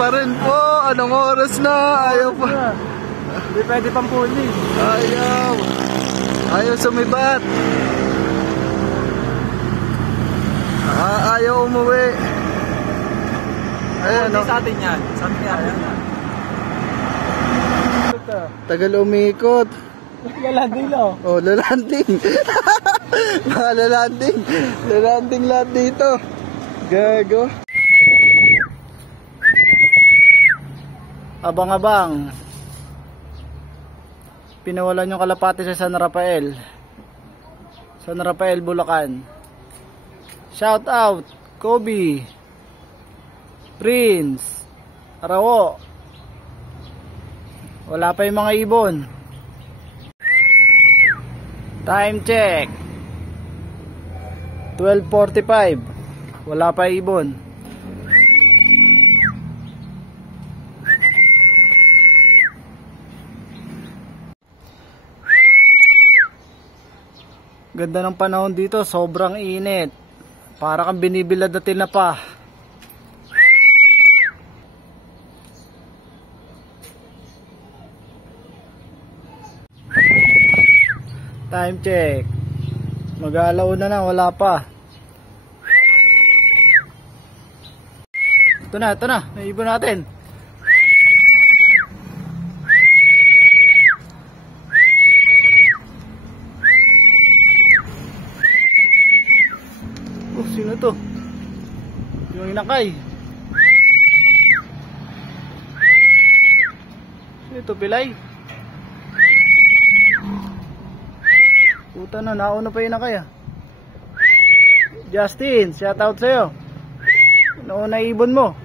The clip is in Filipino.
pa rin po. Anong oras na? Ayaw pa. Hindi pwede pang puli. Ayaw. Ayaw sumibat. Ayaw umuwi. Ayan, no? Sa atin yan. Sa atin yan. Tagal umikot. Lalanding lang. Oh, lalanding. Lalanding. Lalanding lahat dito. Gago. Abang-abang. Pinawalan yung kalapati sa San Rafael. San Rafael, Bulacan. Shout out, Kobe, Prince, Arawo. Wala pa yung mga ibon. Time check 12:45. Wala pa ibon. Ganda ng panahon dito, sobrang init. Para kang binibilad na tinapa. Time check. Mag-aalaw na, wala pa. Ito na, naibon natin. Oh, sino to? Yung inakay. Sino to, Pilay? Puta na, nauna pa yung inakay ah. Justin, shout out sa'yo. Nauna ibon mo.